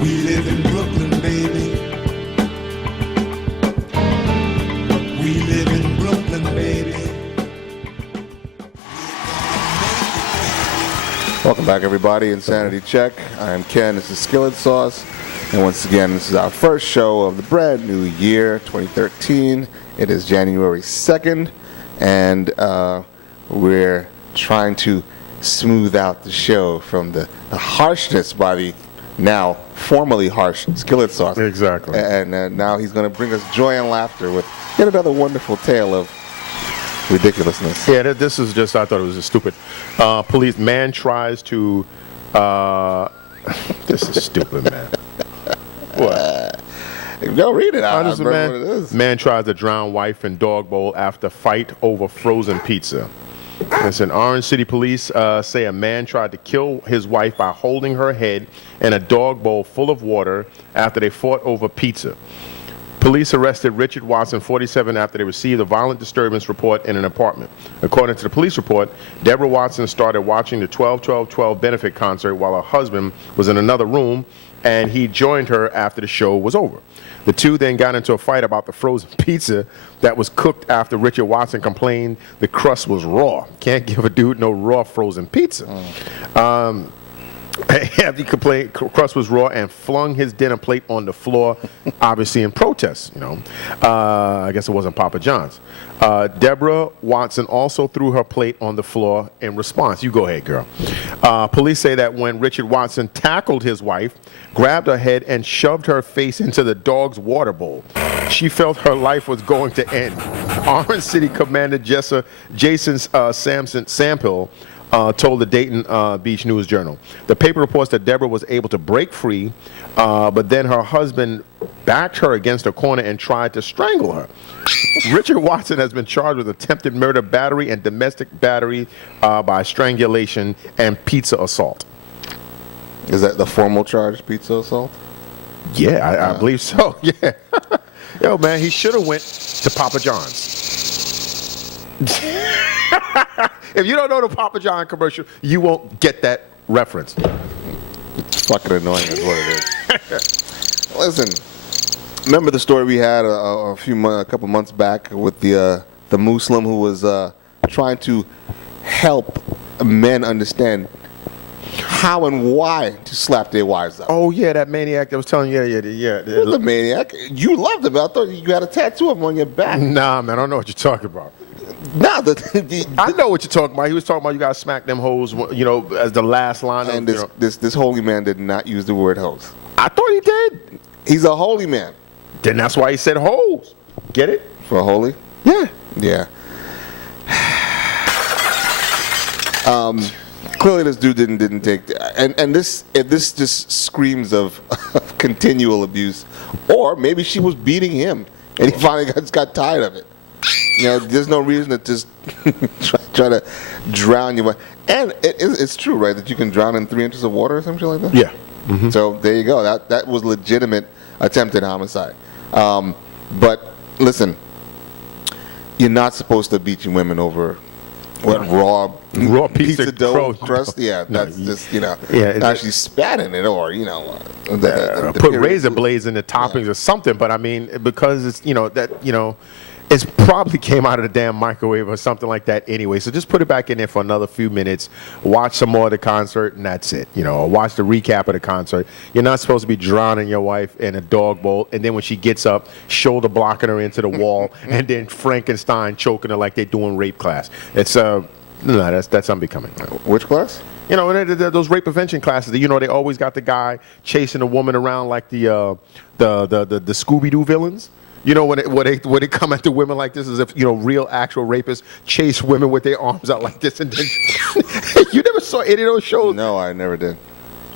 We live in Brooklyn, baby. We live in Brooklyn, baby. Welcome back, everybody. Insanity Check. I am Ken. This is Skillet Sauce. And once again, this is our first show of the brand new year, 2013. It is January 2nd. And we're trying to smooth out the show from the harshness by the now formerly harsh Skillet Sauce. Exactly. And now he's going to bring us joy and laughter with yet another wonderful tale of ridiculousness. Yeah, this is just, I thought it was just stupid. Police man tries to, this is stupid, man. What? Go read it. I How does a remember what it is. man tries to drown wife in dog bowl after fight over frozen pizza. Listen, Orange City police say a man tried to kill his wife by holding her head in a dog bowl full of water after they fought over pizza. Police arrested Richard Watson, 47, after they received a violent disturbance report in an apartment. According to the police report, Deborah Watson started watching the 12-12-12 benefit concert while her husband was in another room, and he joined her after the show was over. The two then got into a fight about the frozen pizza that was cooked after Richard Watson complained the crust was raw. Can't give a dude no raw frozen pizza. After he complained, crust was raw, and flung his dinner plate on the floor, obviously in protest, you know. I guess it wasn't Papa John's. Deborah Watson also threw her plate on the floor in response. You go ahead, girl. Police say that when Richard Watson tackled his wife, grabbed her head and shoved her face into the dog's water bowl, she felt her life was going to end. Orange City Commander Jason Sampill told the Dayton Beach News Journal. The paper reports that Deborah was able to break free, but then her husband backed her against a corner and tried to strangle her. Richard Watson has been charged with attempted murder, battery, and domestic battery by strangulation and pizza assault. Is that the formal charge, pizza assault? Yeah, I believe so. Yeah. Yo, man, he should have went to Papa John's. If you don't know the Papa John commercial, you won't get that reference. It's fucking annoying is what it is. Listen, remember the story we had a couple months back with the Muslim who was trying to help men understand how and why to slap their wives up. Oh, yeah, that maniac that was telling you, yeah. The maniac? You loved him. I thought you had a tattoo of him on your back. Nah, man, I don't know what you're talking about. Nah, I know what you're talking about. He was talking about you got to smack them hoes, you know, as the last line. And of, this holy man did not use the word hoes. I thought he did. He's a holy man. Then that's why he said hoes. Get it? For holy? Yeah. Yeah. Clearly, this dude didn't take, and this just screams of continual abuse, or maybe she was beating him, and he finally got tired of it. You know, there's no reason to just try to drown your wife. And it's true, right, that you can drown in 3 inches of water or something like that? Yeah. Mm-hmm. So there you go. That was legitimate attempted homicide. But listen, you're not supposed to beat your women over raw pizza dough crust. Yeah, that's just, you know, actually spat in it, or, you know, put razor blades in the toppings or something. But I mean, because it's, you know, that, you know, it's probably came out of the damn microwave or something like that anyway. So just put it back in there for another few minutes, watch some more of the concert, and that's it. You know, or watch the recap of the concert. You're not supposed to be drowning your wife in a dog bowl, and then when she gets up, shoulder blocking her into the wall, and then Frankenstein choking her like they're doing rape class. It's no, that's unbecoming. Which class? You know, those rape prevention classes. You know, they always got the guy chasing a woman around like the Scooby-Doo villains. You know, when they come at the women like this, as if, you know, real actual rapists chase women with their arms out like this, and then you never saw any of those shows. No, I never did.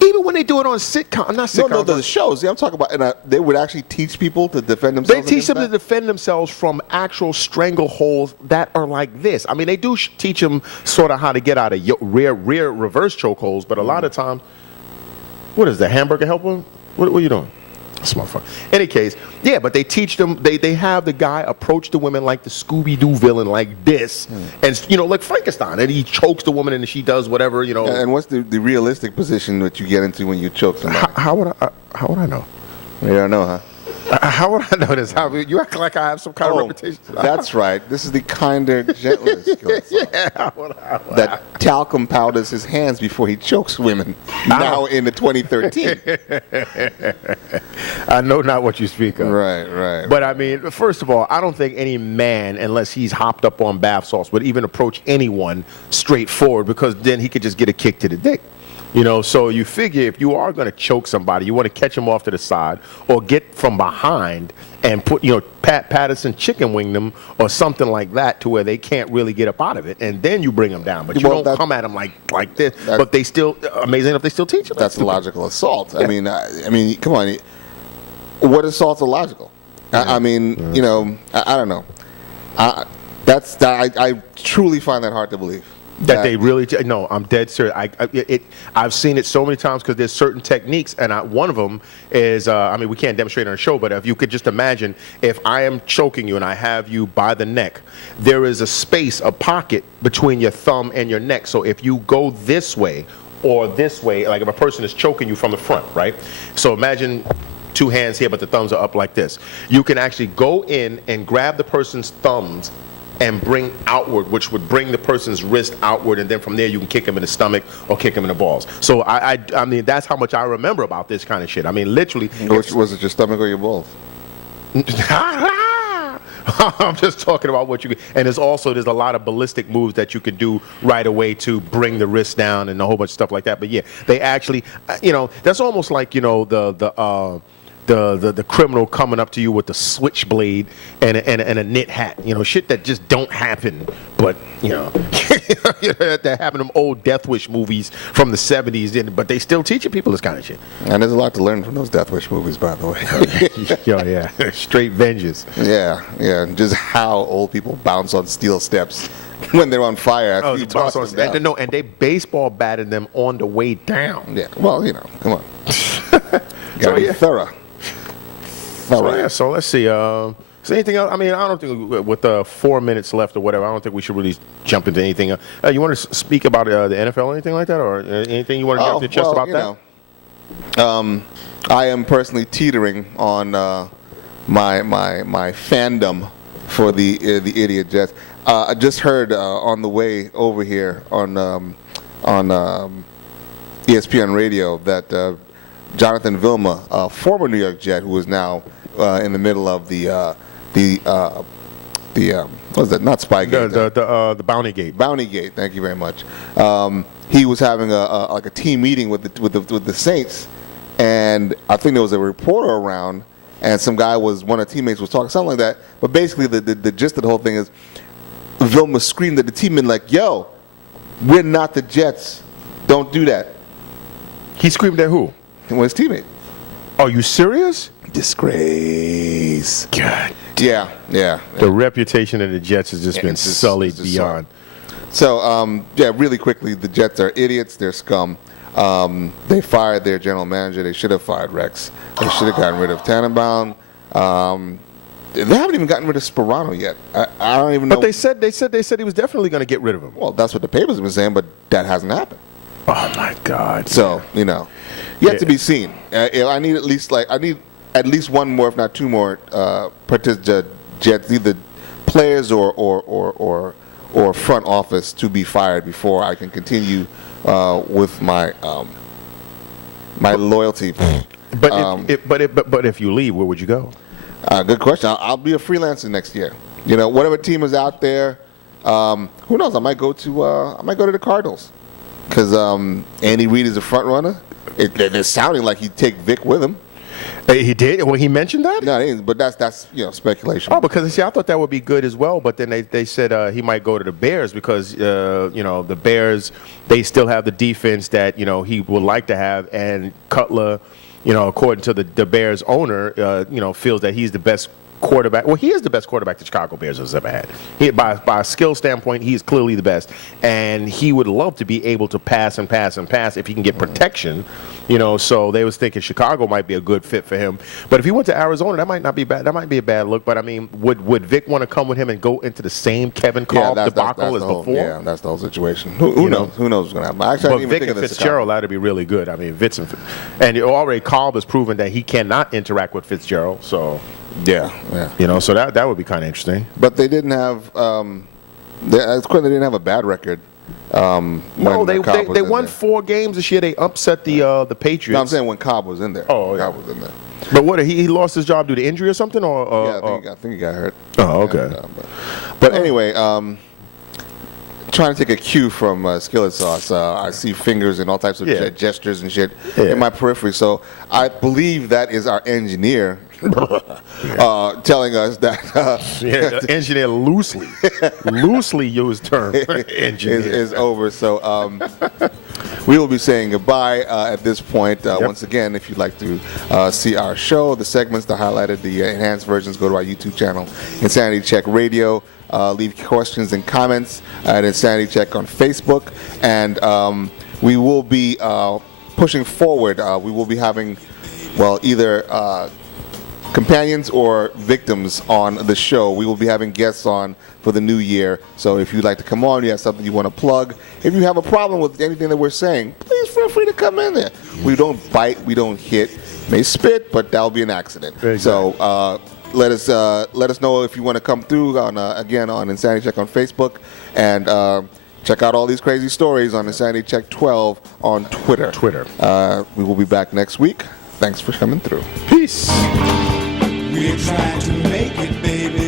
Even when they do it on sitcom, not sitcom. No, the shows. Yeah, I'm talking about, and they would actually teach people to defend themselves. They teach them to defend themselves from actual strangleholds that are like this. I mean, they do teach them sort of how to get out of rear reverse chokeholds, but a lot of times, what is the hamburger helper? What are you doing? Motherfucker. Any case, yeah, but they teach them, they have the guy approach the women like the Scooby-Doo villain like this, and, you know, like Frankenstein, and he chokes the woman and she does whatever, you know. And what's the realistic position that you get into when you choke somebody? How would How would I know? You don't know, huh? How would I know this? You act like I have some kind of reputation. That's right. This is the kinder, gentler skillet sauce. Yeah. That talcum powders his hands before he chokes women. Now in the 2013. I know not what you speak of. Right. But I mean, first of all, I don't think any man, unless he's hopped up on bath salts, would even approach anyone straightforward, because then he could just get a kick to the dick. You know, so you figure if you are going to choke somebody, you want to catch them off to the side or get from behind and put, Pat Patterson chicken wing them or something like that, to where they can't really get up out of it, and then you bring them down. But you don't come at them like this. But they still, amazing enough, they still teach them. That's logical assault. Yeah. I mean, come on. What assault's illogical? Yeah. I mean, I don't know. I truly find that hard to believe. That they really no, I'm dead serious. I've seen it so many times, because there's certain techniques, and one of them is we can't demonstrate on a show, but if you could just imagine, if I am choking you and I have you by the neck, there is a space, a pocket between your thumb and your neck. So if you go this way or this way, like if a person is choking you from the front, right? So imagine two hands here, but the thumbs are up like this. You can actually go in and grab the person's thumbs and bring outward, which would bring the person's wrist outward, and then from there you can kick him in the stomach or kick him in the balls. So I mean, that's how much I remember about this kind of shit. I mean, literally. Which was it, your stomach or your balls? I'm just talking about what you can. And there's a lot of ballistic moves that you can do right away to bring the wrist down and a whole bunch of stuff like that. But yeah, they actually, that's almost like, the criminal coming up to you with the switchblade and a knit hat, shit that just don't happen, but that happened in old Death Wish movies from the 70s, but they still teaching people this kind of shit. And there's a lot to learn from those Death Wish movies, by the way. Yeah, straight vengeance. Yeah, just how old people bounce on steel steps when they're on fire. And they baseball batted them on the way down. Yeah, well, come on. Gotta be thorough. So let's see. Is there anything else? I mean, I don't think with 4 minutes left or whatever, I don't think we should really jump into anything. You want to speak about the NFL or anything like that, or anything you want to jump to just about that? I am personally teetering on my fandom for the Idiot Jets. I just heard on the way over here on ESPN Radio that Jonathan Vilma, a former New York Jet who is now in the middle of the what is that? Not Spygate. The Bounty Gate. Bounty Gate. Thank you very much. He was having a team meeting with the Saints, and I think there was a reporter around, and one of the teammates was talking something like that. But basically, the gist of the whole thing is, Vilma screamed at the teammate like, "Yo, we're not the Jets. Don't do that." He screamed at who? His teammate. Are you serious? Disgrace. God. Yeah. The reputation of the Jets has just been sullied beyond. So, really quickly, the Jets are idiots. They're scum. They fired their general manager. They should have fired Rex. They should have gotten rid of Tannenbaum. They haven't even gotten rid of Sperano yet. I don't even know. But they said he was definitely going to get rid of him. Well, that's what the papers have been saying, but that hasn't happened. Oh my God. So, yet to be seen. I need at least one more, if not two more, Jets, either players or front office, to be fired before I can continue with my loyalty. But if you leave, where would you go? Good question. I'll be a freelancer next year. Whatever team is out there. Who knows? I might go to the Cardinals, because Andy Reid is a front runner. It's sounding like he'd take Vic with him. He did? Well, he mentioned that? No, but that's speculation. Oh, because I thought that would be good as well. But then they said he might go to the Bears because the Bears, they still have the defense that he would like to have, and Cutler, according to the Bears owner, feels that he's the best quarterback. Well, he is the best quarterback the Chicago Bears has ever had. By a skill standpoint, he is clearly the best, and he would love to be able to pass and pass and pass if he can get protection. So they was thinking Chicago might be a good fit for him. But if he went to Arizona, that might not be bad. That might be a bad look. But I mean, would Vic want to come with him and go into the same Kevin Kolb debacle as before? Yeah, that's the whole situation. Who knows? Who knows what's going to happen? Actually, I didn't even Vic think and of the Fitzgerald that'd be really good. I mean, and already Kolb has proven that he cannot interact with Fitzgerald. So yeah. So that would be kind of interesting. But they didn't have. It's clear they didn't have a bad record. No, they won 4 games this year. They upset the Patriots. No, I'm saying when Cobb was in there. Oh, yeah. Cobb was in there. But what, he lost his job due to injury or something? Yeah, I think he got hurt. Oh, okay. But anyway, trying to take a cue from Skillet Sauce. I see fingers and all types of gestures and shit in my periphery. So I believe that is our engineer telling us that engineer loosely used term engineer is over. So we will be saying goodbye at this point. Once again, if you'd like to see our show, the segments, the highlighted, the enhanced versions, go to our YouTube channel, Insanity Check Radio. Leave questions and comments at Insanity Check on Facebook, and we will be pushing forward. We will be having, either companions or victims on the show. We will be having guests on for the new year. So if you'd like to come on, you have something you want to plug, if you have a problem with anything that we're saying, please feel free to come in there. We don't bite, we don't hit, may spit, but that'll be an accident. Exactly. So let us know if you want to come through on again on Insanity Check on Facebook, and check out all these crazy stories on Insanity Check 12 on Twitter. We will be back next week. Thanks for coming through. Peace. We're trying to make it, baby.